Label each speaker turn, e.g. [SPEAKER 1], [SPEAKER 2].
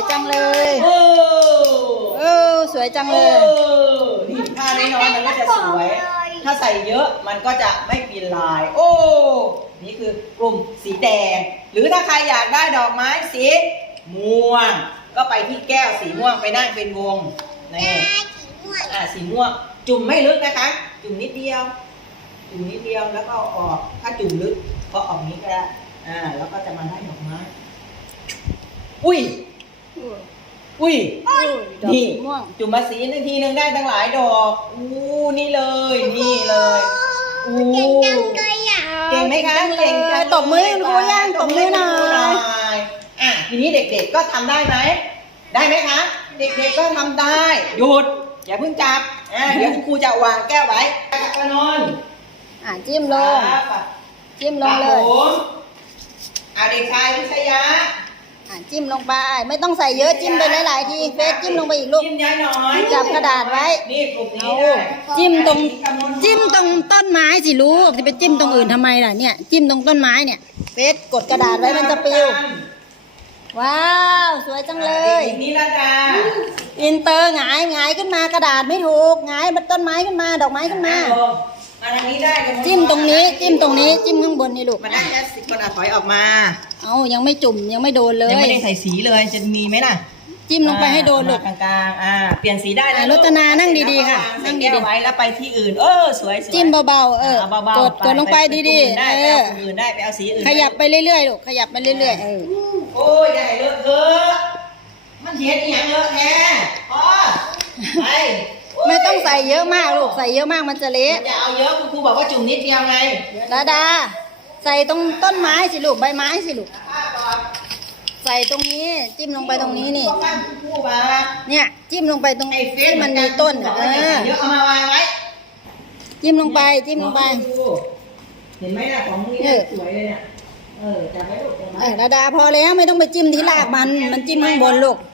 [SPEAKER 1] จังเลย
[SPEAKER 2] โอ้
[SPEAKER 1] สวยจังเลย
[SPEAKER 2] นี่ผ้าน้อยๆมันก็จะสวย ถ้าใส่เยอะมันก็จะไม่ปีนลาย โอ้นี่คือกลุ่มสีแดง หรือถ้าใครอยากได้ดอกไม้สีม่วงก็ไปที่แก้วสีม่วงไปนั่งเป็นวงนี่สีม่วงจุ่มไม่ลึกนะคะ จุ่มนิดเดียว จุ่มนิดเดียวแล้วก็ออกถ้าจุ่มลึกก็ออกนี้ก็ได้แล้วก็จะมาได้ดอกไม้อุ้ยนี่จุ่มมาสีนาทีนึงได้ตั้งหลายดอกนี่เลยนี่เลยเก่งไหมคะเก่งจัง
[SPEAKER 1] ตบมือครูย่างตบมือหน่อย
[SPEAKER 2] ทีนี้เด็กๆก็ทำได้ไหมได้ไหมคะเด็กๆก็ทำได้หยุดอย่าเพิ่งจับเดี๋ยวครูจะวางแก้วไว้กระนน
[SPEAKER 1] จิ้มลงจิ้มลงเลย
[SPEAKER 2] เด็กชายวิชยา
[SPEAKER 1] จิ้มลงไปไม่ต้องใส่เยอะจิ้มไปหลายๆทีเฟสจิ้มลงไปอีกลูก
[SPEAKER 2] จิ้มย้ายน้อย
[SPEAKER 1] จับกระดาษไว้
[SPEAKER 2] นี่กลุ่มนี้
[SPEAKER 1] จิ้มตรงต้นไม้สิลูกจะไปจิ้มตรงอื่นทำไมล่ะเนี่ยจิ้มตรงต้นไม้เนี่ยเฟสกดกระดาษไว้มันจะปลิวว้าวสวยจังเลย
[SPEAKER 2] นี่ละจ้า
[SPEAKER 1] อินเตอร์หงายขึ้นมากระดาษไม่ถูกหงายต้นไม้ขึ้นมาดอกไม้ขึ้นมา
[SPEAKER 2] ทางนี้ได้
[SPEAKER 1] จิ้มตรงนี้จิ้มข้างบนนี่ลูก
[SPEAKER 2] มันได้แค่10คนถอยออกมา
[SPEAKER 1] ยังไม่จุ่มยังไม่โดนเลย
[SPEAKER 2] ยังไม่ได้ใส่สีเลยจะมีไหมน่ะ
[SPEAKER 1] จิ้มลงไปให้โดนลูก
[SPEAKER 2] กลางๆเปลี่ยนสีได้นะ
[SPEAKER 1] รัตนานั่งดีๆค่ะ
[SPEAKER 2] นั่งดีๆไว้แล้วไปที่อื่นสวย
[SPEAKER 1] จิ้มเบาๆกดลงไปดี
[SPEAKER 2] ๆได้อื่นได้ไปเอาสีอื่น
[SPEAKER 1] ขยับไปเรื่อยๆลูกขยับไปเรื่อย
[SPEAKER 2] ๆโอ้ยใหญ่เลอะเทอะมันเห็นอย่างเลอะแท้ไป
[SPEAKER 1] ไม่ต้องใส่เยอะมากลูกใส่เยอะมากมันจะเละ
[SPEAKER 2] อย่าเอาเยอะคุณครูบอกว่าจุ่มนิดเดียวไง
[SPEAKER 1] ดาใส่ตรงต้นไม้สิลูกใบไม้สิลูกใส่ตรงนี้จิ้มลงไปตรงนี้นี่เนี่ยจิ้มลงไปตรงที่มันมีต้น
[SPEAKER 2] เยอะเอามาวางไว้
[SPEAKER 1] จิ้มลงไปเ
[SPEAKER 2] ห็นไหมล่ะของนี่สวยเลยเนี่ยจับไว้ลูก
[SPEAKER 1] ดาพอแล้วไม่ต้องไปจิ้มที่รากมันจิ้มข้างบนลูก